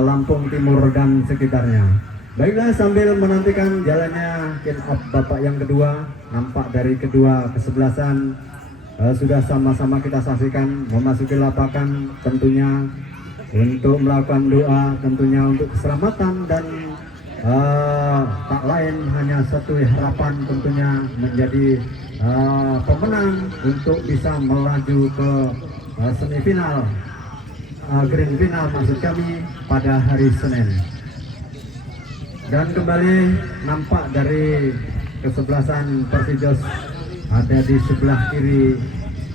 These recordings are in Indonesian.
Lampung Timur dan sekitarnya. Baiklah, sambil menantikan jalannya kick off babak yang kedua, nampak dari kedua kesebelasan sudah sama-sama kita saksikan memasuki lapangan, tentunya untuk melakukan doa, tentunya untuk keselamatan dan tak lain hanya satu harapan, tentunya menjadi pemenang untuk bisa melaju ke semifinal, grand final maksud kami pada hari Senin. Dan kembali nampak dari kesebelasan Persijos ada di sebelah kiri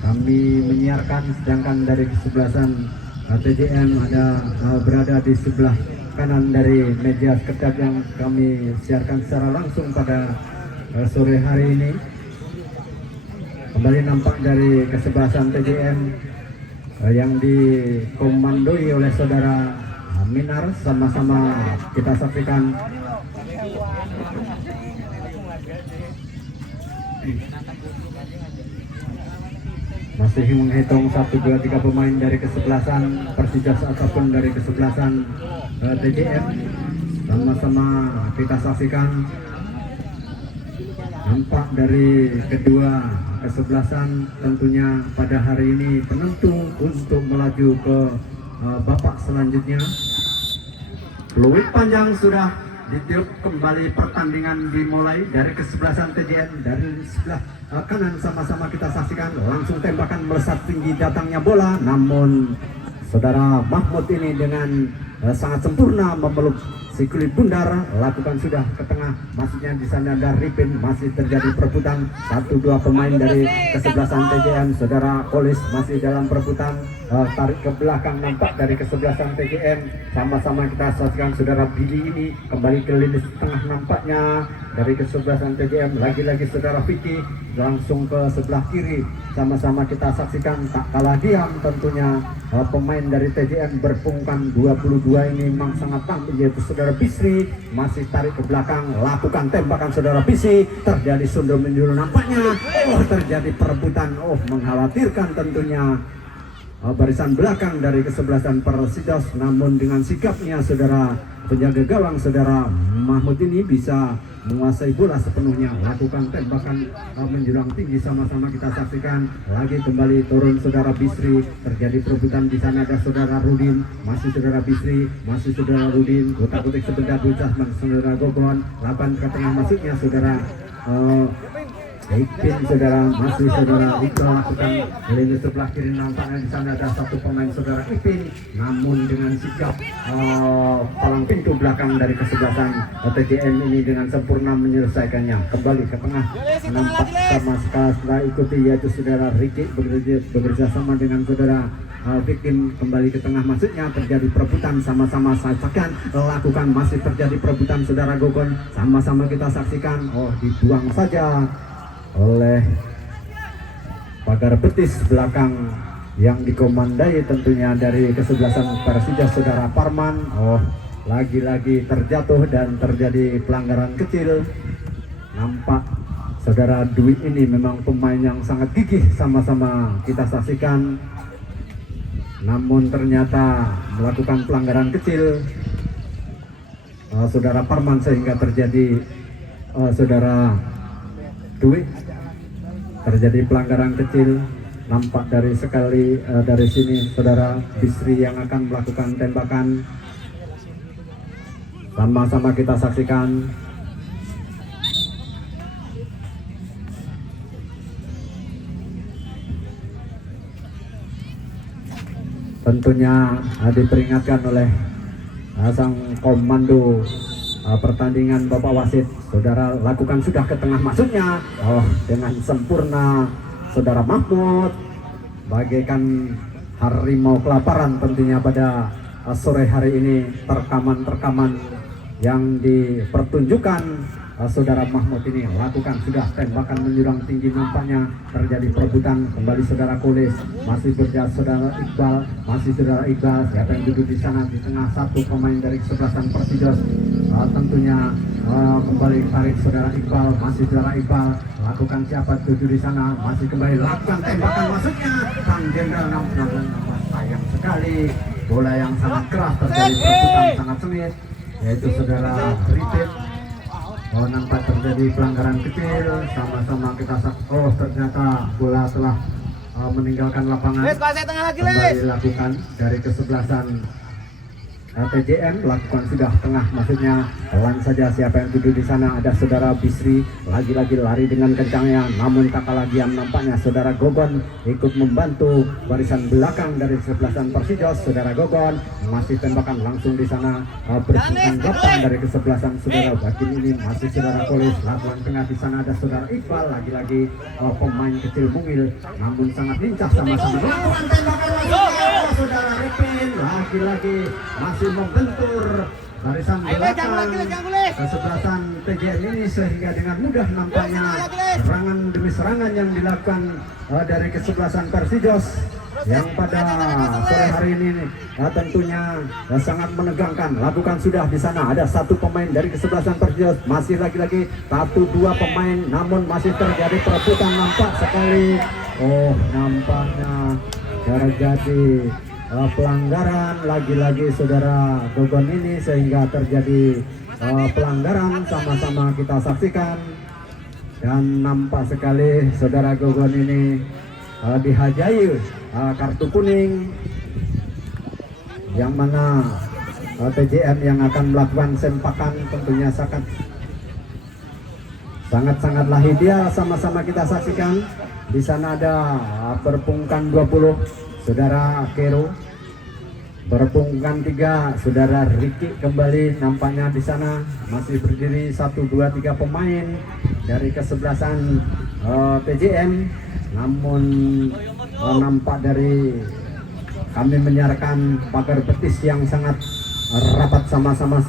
kami menyiarkan, sedangkan dari kesebelasan TJM ada berada di sebelah kanan dari media sekretariat yang kami siarkan secara langsung pada sore hari ini. Kembali nampak dari kesebelasan TJM yang dikomandoi oleh saudara Minar, sama-sama kita saksikan masih menghitung 1, 2, 3 pemain dari kesebelasan Persijos ataupun dari kesebelasan TJM. Sama-sama kita saksikan nampak dari kedua kesebelasan, tentunya pada hari ini penentu untuk melaju ke babak selanjutnya. Peluit panjang sudah ditiup, kembali pertandingan dimulai dari kesebelasan TJM. Dari sebelah kanan sama-sama kita saksikan langsung tembakan melesat tinggi datangnya bola, namun saudara Mahmud ini dengan sangat sempurna memeluk si kulit bundar, lakukan sudah ke tengah, maksudnya di sana ada Ripin, masih terjadi perebutan 1-2 pemain dari kesebelasan TJM. Saudara Polis masih dalam perebutan, tarik ke belakang nampak dari kesebelasan TJM. Sama-sama kita saksikan saudara Billy ini kembali ke lini tengah nampaknya dari kesebelasan TJM. Lagi-lagi saudara Vicky langsung ke sebelah kiri, sama-sama kita saksikan tak kalah diam tentunya pemain dari TJM berpungkan 22 ini memang sangat tampil, yaitu saudara Bisri masih tarik ke belakang, lakukan tembakan saudara Bisri, terjadi sundul menjulur nampaknya, terjadi perebutan, mengkhawatirkan tentunya barisan belakang dari kesebelasan Persijos, namun dengan sikapnya saudara penjaga gawang saudara Mahmud ini bisa menguasai bola sepenuhnya, lakukan tembakan menjulang tinggi, sama-sama kita saksikan. Lagi kembali turun saudara Bisri, terjadi perebutan di sana, ada saudara Rudin, masih saudara Bisri, masih saudara Rudin, kotak-kotak sebentar bocah saudara Gogon, lakukan ke tengah masuknya saudara Ipin, saudara masih saudara Iqbal, lakukan lini sebelah kiri, nampaknya di sana ada satu pemain saudara Ipin, namun dengan sikap palang pintu belakang dari kesebelasan TJM ini dengan sempurna menyelesaikannya. Kembali ke tengah, nampak sama setelah ikuti yaitu saudara Ricky bekerja sama dengan saudara Vikin, kembali ke tengah maksudnya terjadi perebutan, sama-sama saksikan, lakukan masih terjadi perebutan saudara Gogon, sama-sama kita saksikan, dibuang saja oleh pagar betis belakang yang dikomandai tentunya dari kesebelasan Persija saudara Parman. Lagi-lagi terjatuh dan terjadi pelanggaran kecil. Nampak saudara Dwi ini memang pemain yang sangat gigih, sama-sama kita saksikan, namun ternyata melakukan pelanggaran kecil saudara Parman sehingga terjadi saudara Dwi terjadi pelanggaran kecil. Nampak dari sekali dari sini saudara Bisri yang akan melakukan tembakan, sama-sama kita saksikan. Tentunya diperingatkan oleh sang komando pertandingan Bapak Wasit, saudara lakukan sudah ke tengah maksudnya, dengan sempurna saudara Mahmud, bagaikan harimau kelaparan tentunya pada sore hari ini. Rekaman yang dipertunjukkan saudara Mahmud ini lakukan sudah tembakan menjurang tinggi, nampaknya terjadi perebutan. Kembali saudara Kulis, masih berjalan saudara Iqbal, masih saudara Iqbal, siapa yang duduk di sana di tengah, satu pemain dari kesebelasan Persijos, tentunya kembali tarik saudara Iqbal, masih saudara Iqbal, lakukan siapa duduk di sana, masih kembali lakukan tembakan maksudnya Kang Jenderal, namun sayang sekali bola yang sangat keras, terjadi perebutan sangat sengit, yaitu saudara Ripit. Oh, nampak terjadi pelanggaran kecil, sama-sama kita ternyata bola telah meninggalkan lapangan. Kembali dilakukan dari kesebelasan TJM, lakukan sudah tengah, maksudnya pelan saja. Siapa yang duduk di sana? Ada saudara Bisri, lagi-lagi lari dengan kencangnya, namun tak kalah diam nampaknya saudara Gogon ikut membantu barisan belakang dari kesebelasan Persijos. Saudara Gogon masih tembakan langsung di sana, berputar belakang dari kesebelasan saudara Bakin ini masih saudara Kolis, lakukan tengah di sana ada saudara Iqbal, lagi-lagi pemain kecil mungil, namun sangat lincah sama-sama melakukan tembakan langsung saudara Ripin, lagi-lagi masih membentur barisan belakang kesebelasan TJM ini, sehingga dengan mudah nampaknya serangan demi serangan yang dilakukan dari kesebelasan Persijos yang pada sore hari ini tentunya sangat menegangkan. Lakukan sudah di sana ada satu pemain dari kesebelasan Persijos, masih lagi-lagi 1-2 pemain, namun masih terjadi perebutan nampak sekali. Oh, nampaknya terjadi pelanggaran lagi-lagi saudara Gogon ini, sehingga terjadi pelanggaran sama-sama kita saksikan, dan nampak sekali saudara Gogon ini dihajai kartu kuning, yang mana TJM yang akan melakukan sempakan tentunya sangat-sangatlah ideal, sama-sama kita saksikan. Di sana ada berpungkan 20 saudara Kero, berpungkan 3 saudara Riki. Kembali nampaknya di sana masih berdiri 1, 2, 3 pemain dari kesebelasan TJM, namun nampak dari kami menyiarkan pagar betis yang sangat rapat, sama-sama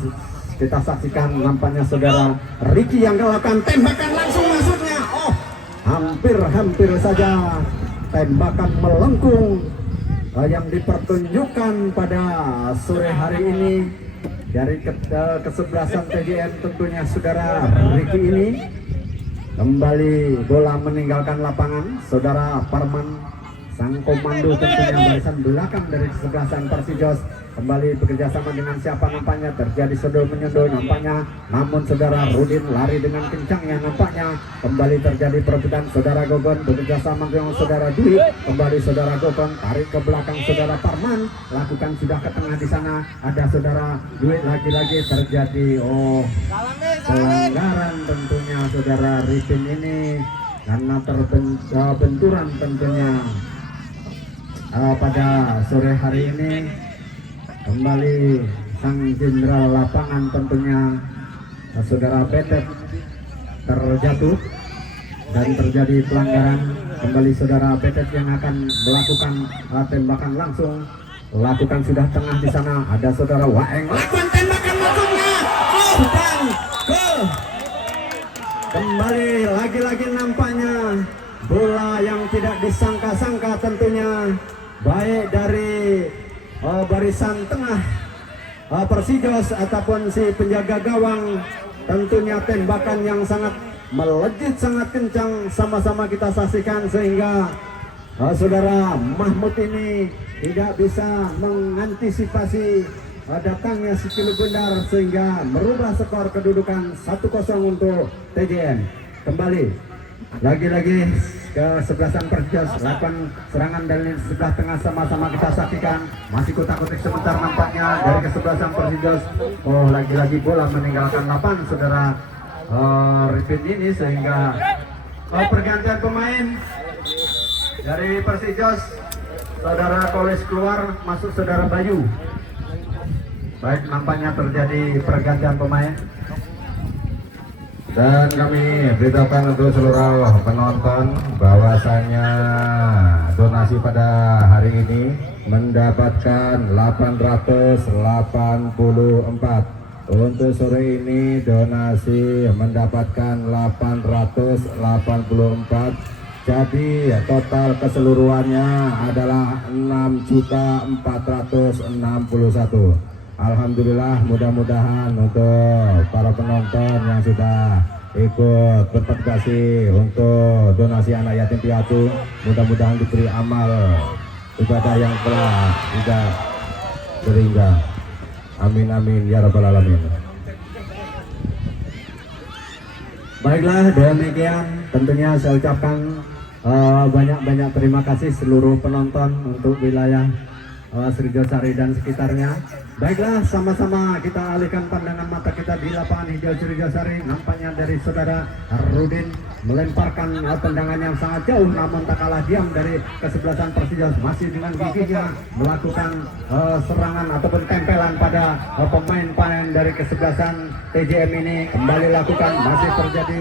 kita saksikan nampaknya saudara Riki yang melakukan tembakan langsung, maksudnya hampir saja tembakan melengkung yang dipertunjukkan pada sore hari ini dari kesebelasan TJM tentunya saudara Riki ini. Kembali bola meninggalkan lapangan, saudara Parman sang komando tentunya barisan belakang dari kesebelasan Persijos kembali bekerja sama dengan siapa, nampaknya terjadi sodol menyodol nampaknya, namun saudara Rudin lari dengan kencangnya, nampaknya kembali terjadi perebutan. Saudara Gogon bekerja sama dengan saudara Dwi, kembali saudara Gogon tarik ke belakang saudara Parman, lakukan sudah ke tengah. Di sana ada saudara Dwi, lagi-lagi terjadi pelanggaran tentunya saudara Ripin ini karena benturan tentunya pada sore hari ini. Kembali sang jenderal lapangan tentunya saudara Betet terjatuh dan terjadi pelanggaran. Kembali saudara Betet yang akan melakukan tembakan langsung, lakukan sudah tengah. Di sana ada saudara Waeng melakukan tembakan langsungnya, dan gol. Kembali lagi-lagi nampaknya bola yang tidak disangka-sangka tentunya, baik dari barisan tengah Persijos ataupun si penjaga gawang, tentunya tembakan yang sangat melejit, sangat kencang, sama-sama kita saksikan, sehingga saudara Mahmud ini tidak bisa mengantisipasi datangnya si Cilugundar, sehingga merubah skor kedudukan 1-0 untuk TJM. Kembali lagi-lagi kesebelasan Persijos lakukan serangan dari sebelah tengah, sama-sama kita saksikan. Masih kotak-kotik sebentar nampaknya dari kesebelasan Persijos. Oh, lagi-lagi bola meninggalkan lapangan saudara Ripin ini, sehingga pergantian pemain dari Persijos. Saudara Koles keluar, masuk saudara Bayu. Baik, nampaknya terjadi pergantian pemain. Dan kami beritahukan untuk seluruh penonton bahwasannya donasi pada hari ini mendapatkan 884. Untuk sore ini donasi mendapatkan 884. Jadi total keseluruhannya adalah 6.461. Alhamdulillah, mudah-mudahan untuk para penonton yang sudah ikut berpartisipasi untuk donasi anak yatim piatu, mudah-mudahan diberi amal ibadah yang telah sehingga amin amin ya rabbal alamin. Baiklah, demikian tentunya saya ucapkan banyak-banyak terima kasih seluruh penonton untuk wilayah Srijosari dan sekitarnya. Baiklah, sama-sama kita alihkan pandangan mata kita di lapangan hijau Srijosari. Nampaknya dari saudara Rudin melemparkan tendangan yang sangat jauh, namun tak kalah diam dari kesebelasan Persijos, masih dengan giginya melakukan serangan ataupun tempelan pada pemain-pemain dari kesebelasan TJM ini. Kembali lakukan, masih terjadi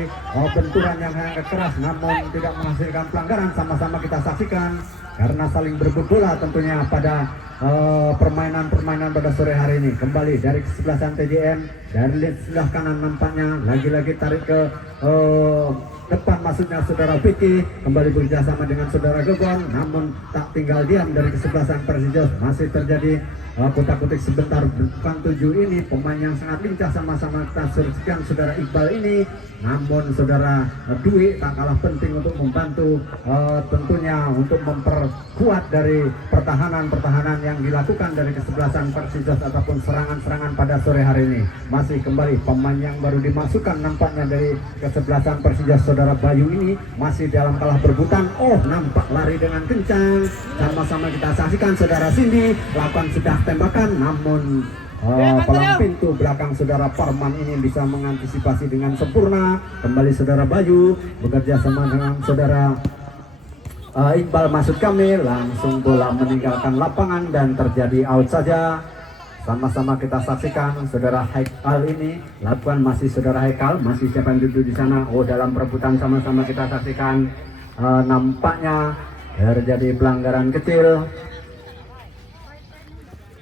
benturan yang sangat keras namun tidak menghasilkan pelanggaran. Sama-sama kita saksikan karena saling berebut bola tentunya pada permainan pada sore hari ini. Kembali dari kesebelasan TJM, dari sebelah kanan nampaknya lagi-lagi tarik ke depan, maksudnya saudara Vicky kembali bekerjasama dengan saudara Gogon, namun tak tinggal diam dari kesebelasan Persijos. Masih terjadi kotak-kotik sebentar depan 7 ini, pemain yang sangat lincah. Sama-sama kita saksikan saudara Iqbal ini, namun saudara Dwi tak kalah penting untuk membantu tentunya untuk memperkuat dari pertahanan yang dilakukan dari kesebelasan Persijos ataupun serangan-serangan pada sore hari ini. Masih kembali pemain yang baru dimasukkan nampaknya dari kesebelasan Persijos, saudara Bayu ini masih dalam kalah berebutan. Oh, nampak lari dengan kencang. Sama-sama kita saksikan saudara Cindy lakukan sudah tembakan, namun pelang pintu belakang saudara Parman ini bisa mengantisipasi dengan sempurna. Kembali saudara Bayu bekerja sama dengan saudara Iqbal, maksud kami, langsung bola meninggalkan lapangan dan terjadi out saja. Sama-sama kita saksikan saudara Haikal ini lakukan, masih saudara Haikal, masih siapa yang duduk di sana. Oh, dalam perebutan sama-sama kita saksikan nampaknya terjadi pelanggaran kecil.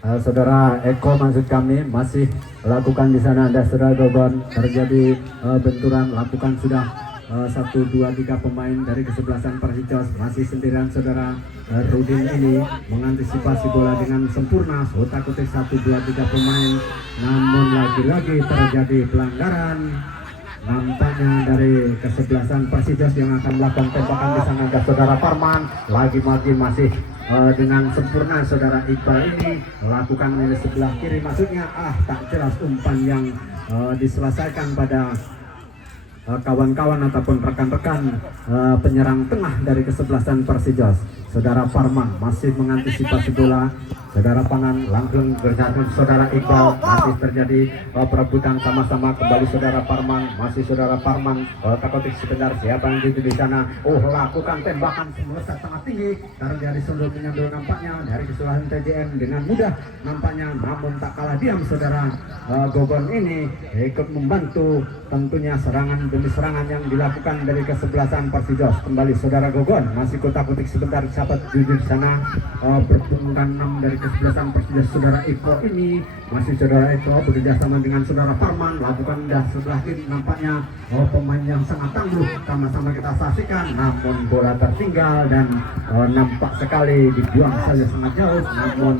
Saudara Eko, maksud kami, masih lakukan di sana. Ada saudara Gogon, terjadi benturan, lakukan sudah 1, 2, 3 pemain dari kesebelasan Persijos. Masih sendirian saudara Rudin ini mengantisipasi bola dengan sempurna. Otak-otik 1, 2, 3 pemain, namun lagi-lagi terjadi pelanggaran. Nampaknya dari kesebelasan Persijos yang akan melakukan tembakan di sana. Ada saudara Parman, lagi-lagi masih dengan sempurna saudara Iqbal ini lakukan dari sebelah kiri, maksudnya tak jelas umpan yang diselesaikan pada kawan-kawan ataupun rekan-rekan penyerang tengah dari kesebelasan Persijos. Saudara Parman masih mengantisipasi bola. Saudara Panan langsung bersatu saudara Iqbal, masih terjadi perebutan sama-sama. Kembali saudara Parman, masih saudara Parman takotik sebentar, siapa yang di sana. Oh, lakukan tembakan melesat sangat tinggi dari sundul menyundul nampaknya dari kesebelasan TJM dengan mudah nampaknya, namun tak kalah diam saudara Gogon ini ikut membantu tentunya serangan demi serangan yang dilakukan dari kesebelasan Persijos. Kembali saudara Gogon, masih kotak-kotik sebentar, sahabat jujur di sana bertungkan 6 dari kesebelasan Persijos. Saudara Eko ini masih saudara Eko bekerja sama dengan saudara Parman, lakukan dah sebelah kiri nampaknya pemain yang sangat tangguh. Sama-sama kita saksikan, namun bola tertinggal dan nampak sekali dibuang saja sangat jauh, namun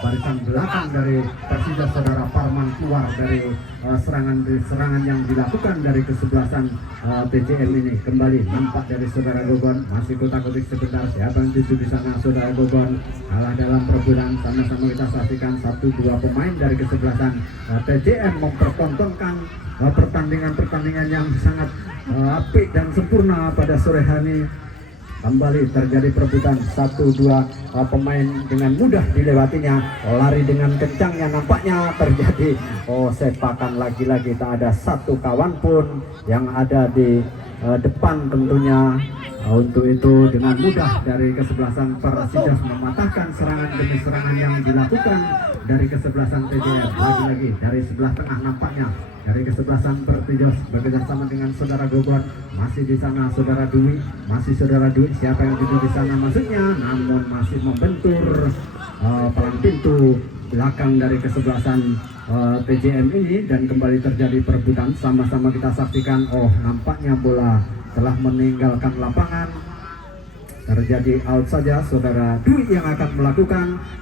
barisan belakang dari Persijos saudara Parman keluar dari serangan yang dilakukan dari kesebelasan TJM ini. Kembali nampak dari saudara Gogon, masih kotak-kotik sebentar, siapa yang tuju di sana saudara Gogon kalah dalam perebutan. Sama-sama kita saksikan 1, 2 pemain dari kesebelasan TJM mempertontonkan pertandingan yang sangat apik dan sempurna pada sore hari. Kembali terjadi perebutan 1, 2 pemain dengan mudah dilewatinya, lari dengan kencangnya nampaknya terjadi sepakan lagi-lagi, tak ada satu kawan pun yang ada di depan tentunya. Untuk itu dengan mudah dari kesebelasan Persijos mematahkan serangan demi serangan yang dilakukan dari kesebelasan TJM. Lagi-lagi dari sebelah tengah nampaknya dari kesebelasan Persijos bekerjasama dengan saudara Gogon, masih di sana saudara Dwi, masih saudara Dwi, siapa yang duduk di sana maksudnya, namun masih membentur pelang pintu belakang dari kesebelasan TJM ini. Dan kembali terjadi perebutan, sama-sama kita saksikan. Oh, nampaknya bola telah meninggalkan lapangan, terjadi out saja. Saudara Dwi yang akan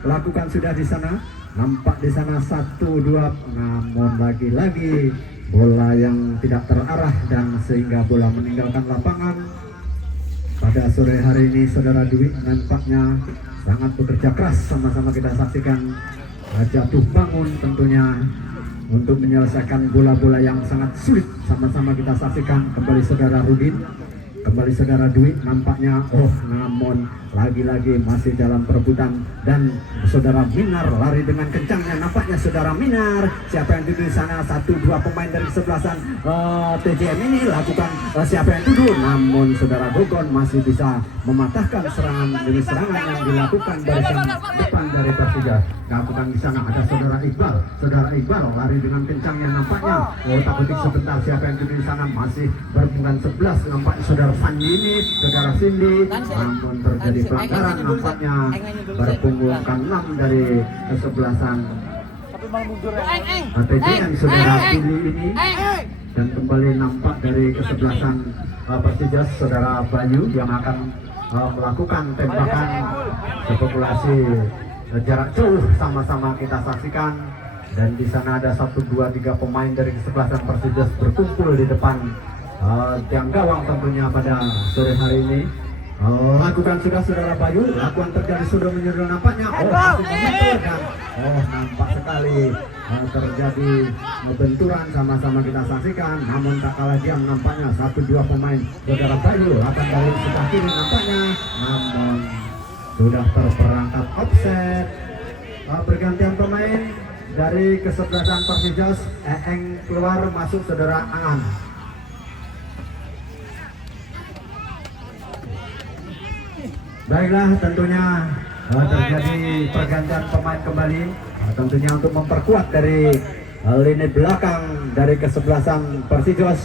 melakukan sudah di sana, nampak di sana 1, 2, namun lagi-lagi bola yang tidak terarah dan sehingga bola meninggalkan lapangan. Pada sore hari ini saudara Dwi nampaknya sangat bekerja keras, sama-sama kita saksikan jatuh bangun tentunya untuk menyelesaikan bola-bola yang sangat sulit. Sama-sama kita saksikan kembali saudara Rudin, kembali saudara Dwi. Nampaknya namun lagi-lagi masih dalam perebutan, dan saudara Minar lari dengan kencangnya. Nampaknya saudara Minar, siapa yang duduk di sana? 1-2 pemain dari kesebelasan TJM ini lakukan siapa yang duduk, namun saudara Gogon masih bisa mematahkan serangan demi serangan yang dilakukan barisan depan dari Persija. Lakukan di sana ada saudara Iqbal lari dengan kencangnya. Nampaknya tak petik sebentar, siapa yang duduk di sana masih berhubungan 11. Nampaknya saudara Fanny ini, saudara Cindy, namun terjadi pelanggaran. Nampaknya berpunggungkan 6 dari kesebelasan TJM saudara Cindy ini, dan kembali nampak dari kesebelasan Persija saudara Bayu yang akan melakukan tembakan spekulasi jarak jauh. Sama-sama kita saksikan, dan di sana ada 1, 2, 3 pemain dari kesebelasan Persija berkumpul di depan tiang gawang tentunya pada sore hari ini. Lakukan sudah saudara Bayu, lakukan terjadi sudah menyerang. Nampaknya nampak sekali terjadi benturan. Sama-sama kita saksikan, namun tak kalah diam. Nampaknya 1-2 pemain saudara Bayu akan dari sebelah kiri nampaknya, namun sudah terperangkap offset. Pergantian pemain dari kesebelasan Persija, Eeng keluar, masuk saudara Angan. Baiklah, tentunya terjadi pergantian pemain kembali, tentunya untuk memperkuat dari lini belakang dari kesebelasan Persijos.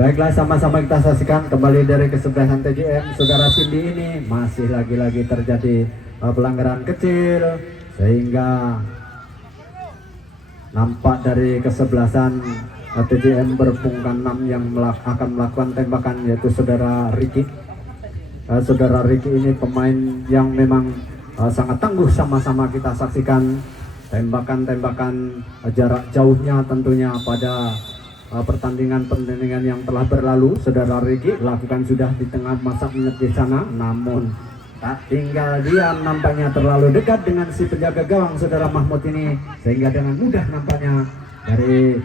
Baiklah, sama-sama kita saksikan kembali dari kesebelasan TJM. Saudara Cindy ini masih lagi-lagi terjadi pelanggaran kecil, sehingga nampak dari kesebelasan TJM berpungkan 6 yang akan melakukan tembakan, yaitu saudara Ricky. Saudara Ricky ini pemain yang memang sangat tangguh. Sama-sama kita saksikan tembakan-tembakan jarak jauhnya tentunya pada pertandingan yang telah berlalu. Saudara Ricky lakukan sudah di tengah masa menit di sana, namun tak tinggal diam, nampaknya terlalu dekat dengan si penjaga gawang saudara Mahmud ini, sehingga dengan mudah nampaknya dari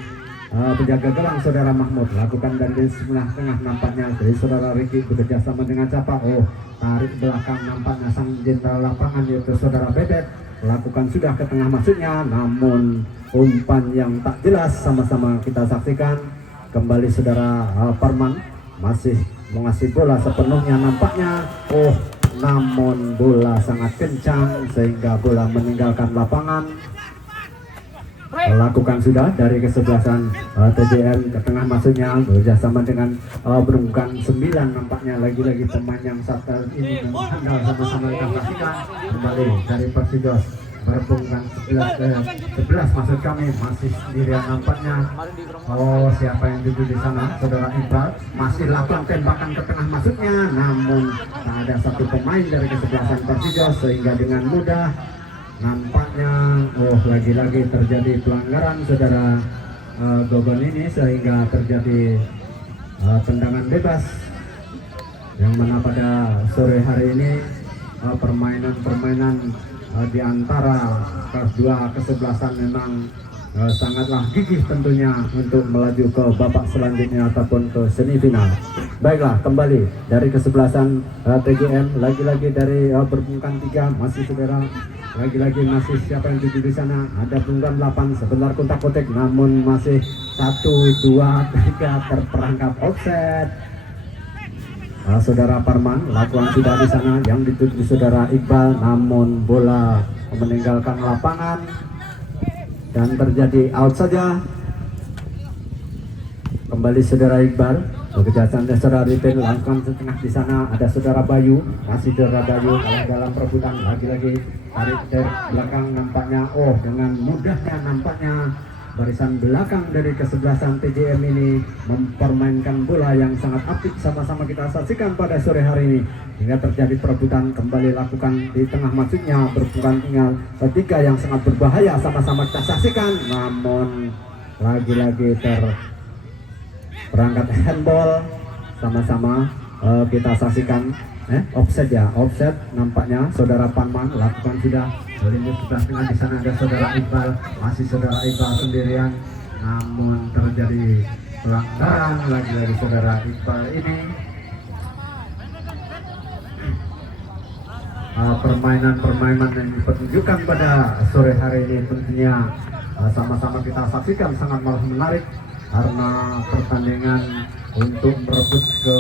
penjaga gawang saudara Mahmud lakukan dari sebelah tengah. Nampaknya dari saudara Ricky bekerja sama dengan siapa? Tarik belakang nampaknya sang jenderal lapangan, yaitu saudara Bebet, lakukan sudah ke tengah masuknya, namun umpan yang tak jelas. Sama-sama kita saksikan kembali saudara Parman masih mengasih bola sepenuhnya nampaknya, namun bola sangat kencang sehingga bola meninggalkan lapangan. Lakukan sudah dari kesebelasan TJM ke tengah masuknya bekerjasama dengan berungkan 9. Nampaknya lagi-lagi pemain yang saat ini handal. Sama-sama kita saksikan kembali dari Persijos berhubungan 11 maksud kami, masih sendirian nampaknya. Siapa yang duduk di sana? Saudara Iqbal masih lakukan tembakan ke tengah masuknya, namun tak ada satu pemain dari kesebelasan Persija, sehingga dengan mudah nampaknya lagi-lagi terjadi pelanggaran saudara Gogon ini, sehingga terjadi tendangan bebas, yang mana pada sore hari ini permainan di antara kedua kesebelasan memang sangatlah gigih tentunya untuk melaju ke babak selanjutnya ataupun ke semifinal. Baiklah, kembali dari kesebelasan TJM, lagi-lagi dari berbungkan 3 masih saudara, lagi-lagi masih siapa yang duduk di sana? Ada bungkan 8, sebentar kontak-kotek, namun masih 1, 2, 3 terperangkap offset. Saudara Parman lakukan sudah di sana, yang dituju saudara Iqbal, namun bola meninggalkan lapangan dan terjadi out saja. Kembali saudara Iqbal bekerjasama dengan saudara Ripin, lakukan setengah di sana. Ada saudara Bayu, masih saudara Bayu dalam perebutan, lagi-lagi tarik dari belakang nampaknya. Dengan mudahnya nampaknya barisan belakang dari kesebelasan TJM ini mempermainkan bola yang sangat apik. Sama-sama kita saksikan pada sore hari ini hingga terjadi perebutan. Kembali lakukan di tengah masuknya, berbukan tinggal ketiga yang sangat berbahaya. Sama-sama kita saksikan, namun lagi-lagi perangkat handball sama-sama kita saksikan. Offset ya, offset nampaknya saudara Panman lakukan sudah. Berlindung sebelah tengah, di sana ada saudara Iqbal, masih saudara Iqbal sendirian, namun terjadi pelanggaran lagi-lagi saudara Iqbal ini. Permainan yang dipertunjukkan pada sore hari ini tentunya sama-sama kita saksikan sangat malah menarik karena pertandingan untuk merebut ke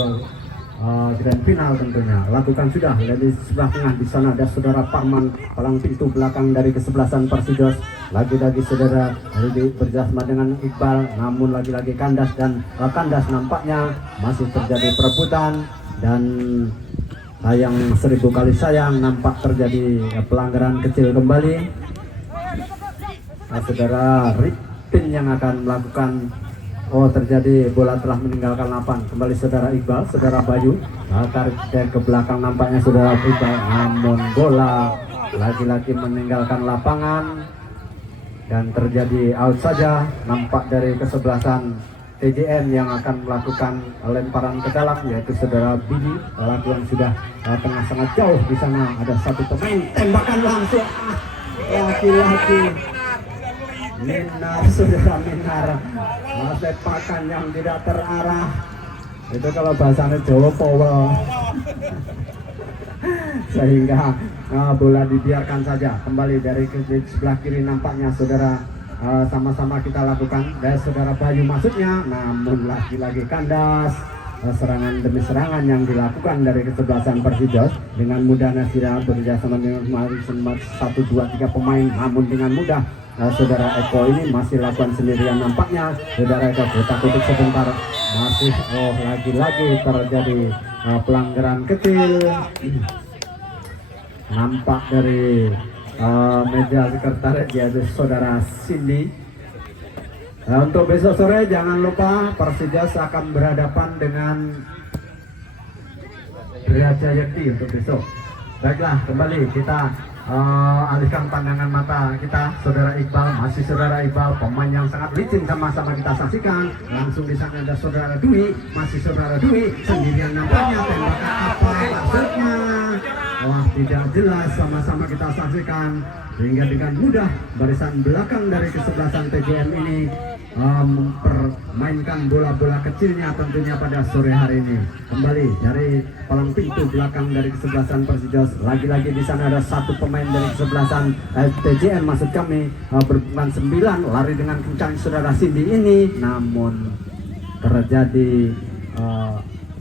grand final tentunya. Lakukan sudah dari sebelah tengah, di sana ada saudara Parman palang pintu belakang dari kesebelasan Persijos. Lagi-lagi saudara Rudi berjasma dengan Iqbal, namun lagi-lagi kandas dan kandas nampaknya masih terjadi perebutan dan sayang 1000 kali sayang nampak terjadi pelanggaran kecil kembali. Saudara Ripin yang akan melakukan terjadi bola telah meninggalkan lapangan. Kembali saudara Iqbal, saudara Bayu tarik ke belakang nampaknya saudara Iqbal, namun bola lagi-lagi meninggalkan lapangan dan terjadi out saja. Nampak dari kesebelasan TJM yang akan melakukan lemparan ke dalam, yaitu saudara Bidi. Lakukan sudah tengah sangat jauh, di sana ada satu pemain, tembakan langsung laki-laki Minar, saudara Minar, sepakan yang tidak terarah. Itu kalau bahasanya Jawa powel. Sehingga bola dibiarkan saja. Kembali dari sebelah kiri nampaknya saudara sama-sama kita lakukan. Dan saudara Bayu masuknya, namun lagi-lagi kandas. Serangan demi serangan yang dilakukan dari kesebelasan Persijos dengan mudah Nasira bekerjasama dengan 1, 2, 3 pemain, namun dengan mudah saudara Eko ini masih lakukan sendirian nampaknya. Saudara Eko kotak-kotak sebentar, masih lagi-lagi terjadi pelanggaran kecil. Nampak dari meja sekretariat yaitu saudara Cindy. Untuk besok sore jangan lupa Persijos akan berhadapan dengan Jayakti untuk besok. Baiklah, kembali kita alihkan pandangan mata kita saudara Iqbal, masih saudara Iqbal, pemain yang sangat licin sama-sama kita saksikan. Langsung di sana ada saudara Dwi, masih saudara Dwi sendirian nampaknya, tembakan apa maksudnya? Wah, tidak jelas, sama-sama kita saksikan. Sehingga dengan mudah barisan belakang dari kesebelasan TJM ini mempermainkan bola-bola kecilnya tentunya pada sore hari ini. Kembali dari palang pintu belakang dari kesebelasan Persijos. Lagi-lagi di sana ada satu pemain dari kesebelasan TJM maksud kami, berbulan 9, lari dengan kencang saudara Cindy ini, namun terjadi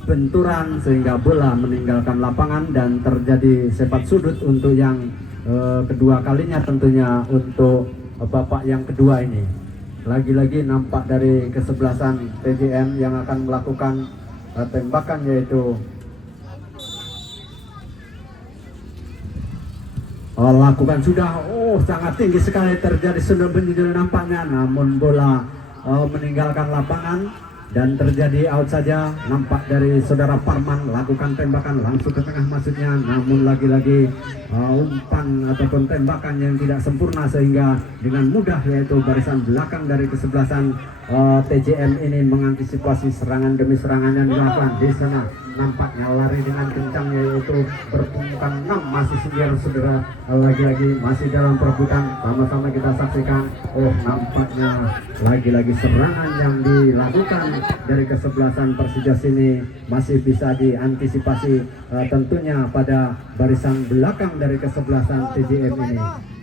benturan sehingga bola meninggalkan lapangan dan terjadi sepak sudut untuk yang kedua kalinya tentunya untuk babak yang kedua ini. Lagi-lagi nampak dari kesebelasan TJM yang akan melakukan tembakan, yaitu lakukan sudah sangat tinggi sekali, terjadi sudah benjol nampaknya, namun bola meninggalkan lapangan dan terjadi out saja. Nampak dari saudara Parman lakukan tembakan langsung ke tengah maksudnya, namun lagi-lagi umpan ataupun tembakan yang tidak sempurna sehingga dengan mudah yaitu barisan belakang dari kesebelasan TJM ini mengantisipasi serangan demi serangan yang dilakukan. Di sana nampaknya lari dengan kencang yaitu berpungkan 6, masih sendirian saudara, lagi-lagi masih dalam perebutan, sama-sama kita saksikan. Nampaknya lagi-lagi serangan yang dilakukan dari kesebelasan Persijos ini masih bisa diantisipasi tentunya pada barisan belakang dari kesebelasan TJM ini.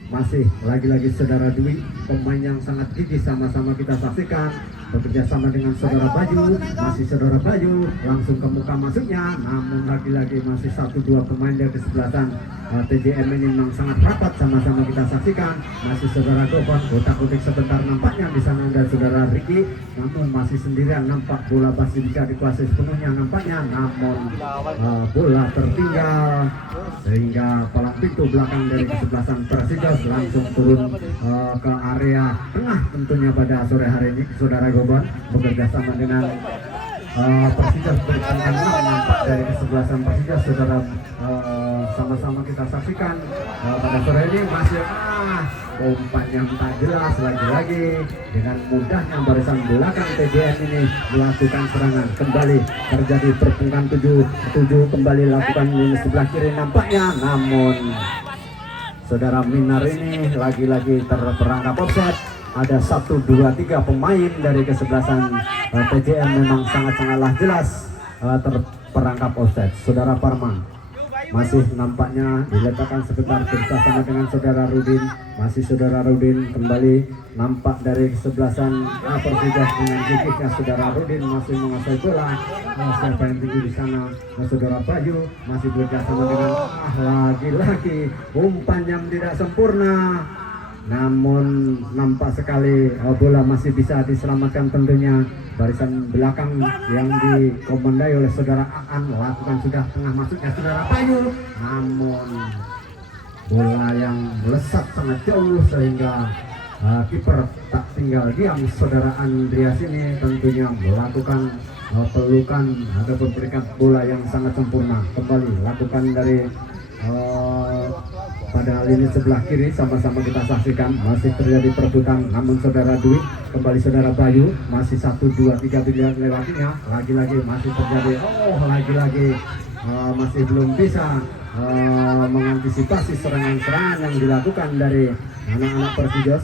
Masih lagi-lagi saudara Dwi, pemain yang sangat gigih, sama-sama kita saksikan bekerja sama dengan saudara Bayu, masih saudara Bayu langsung ke muka masuknya, namun lagi-lagi masih 1-2 pemain dari kesebelasan TJM ini memang sangat rapat, sama-sama kita saksikan. Masih saudara Gopon kotak-kotik sebentar, nampaknya di sana ada saudara Ricky, namun masih sendirian, nampak bola masih bisa dikuasai sepenuhnya nampaknya, namun bola tertinggal sehingga palang pintu belakang dari kesebelasan Persijos langsung turun ke area tengah tentunya pada sore hari ini. Saudara Goban bekerja sama dengan Persijos berpangkat 6, nampak dari kesebelasan Persijos saudara sama-sama kita saksikan pada sore ini masih umpan yang tak jelas lagi-lagi. Dengan mudahnya barisan belakang TJM ini melakukan serangan. Kembali terjadi perpungkan 7 kembali lakukan di sebelah kiri nampaknya, namun saudara Minar ini lagi-lagi terperangkap offside. Ada 1, 2, 3 pemain dari kesebelasan TJM memang sangat-sangatlah jelas terperangkap offside. Saudara Parman masih nampaknya diletakkan sebentar bersama dengan saudara Rudin. Masih saudara Rudin kembali nampak dari kesebelasan Persija dengan gigihnya saudara Rudin masih menguasai bola. Siapa yang tinggi di sana? Saudara Bayu masih bekerjasama dengan lagi-lagi umpan yang tidak sempurna. Namun nampak sekali bola masih bisa diselamatkan tentunya. Barisan belakang yang dikomandai oleh saudara Aan lakukan sudah tengah masuknya saudara Bayu, namun bola yang melesat sangat jauh sehingga kiper tak tinggal diam. Saudara Andreas ini tentunya melakukan pelukan atau memberikan bola yang sangat sempurna. Kembali lakukan dari pada lini sebelah kiri, sama-sama kita saksikan masih terjadi perebutan, namun saudara Dwi kembali saudara Bayu masih 1, 2, 3 pilihan lewatinya, lagi-lagi masih terjadi lagi-lagi masih belum bisa mengantisipasi serangan-serangan yang dilakukan dari anak-anak Persijos.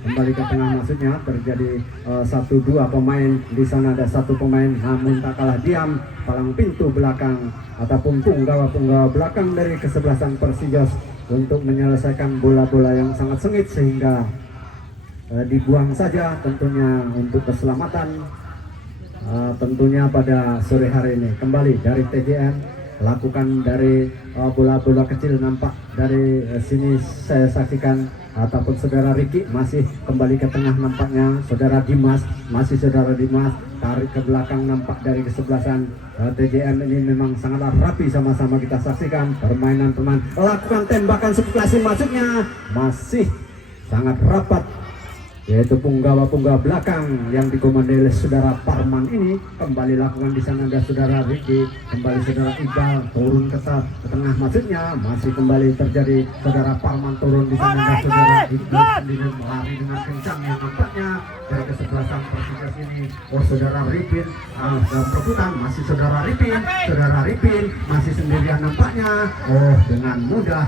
Kembali ke tengah maksudnya terjadi 1, 2 pemain di sana, ada 1 pemain namun tak kalah diam palang pintu belakang ataupun punggawa belakang dari kesebelasan Persijos untuk menyelesaikan bola-bola yang sangat sengit sehingga dibuang saja tentunya untuk keselamatan tentunya pada sore hari ini. Kembali dari TJM lakukan dari bola-bola kecil nampak dari sini saya saksikan ataupun saudara Riki masih kembali ke tengah nampaknya saudara Dimas, masih saudara Dimas tarik ke belakang nampak dari kesebelasan TJM ini memang sangatlah rapi, sama-sama kita saksikan permainan teman lakukan tembakan spekulasi masuknya masih sangat rapat, yaitu punggawa belakang yang dikomandoi oleh saudara Parman ini. Kembali lakukan di sana ada saudara Riki, kembali saudara Iqbal turun ke tengah maksudnya masih kembali terjadi saudara Parman turun di sana ada saudara Iqbal sendiri melari dengan kencang yang nampaknya dari kesebelasan Persija ini. Saudara Ripin dalam perebutan masih saudara Ripin masih sendirian nampaknya dengan mudah,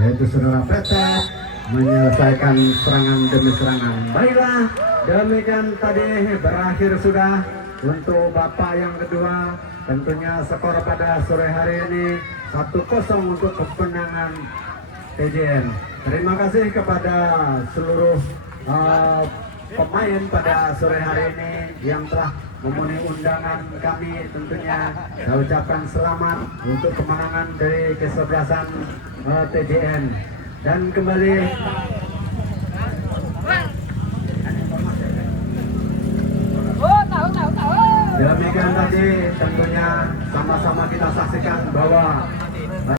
yaitu saudara Petet menyelesaikan serangan demi serangan. Baiklah, demikian tadi berakhir sudah untuk babak yang kedua. Tentunya skor pada sore hari ini 1-0 untuk kemenangan TJM. Terima kasih kepada seluruh pemain pada sore hari ini yang telah memenuhi undangan kami. Tentunya saya ucapkan selamat untuk kemenangan dari kesebelasan TJM. Dan kembali demikian tadi tentunya sama-sama kita saksikan bahwa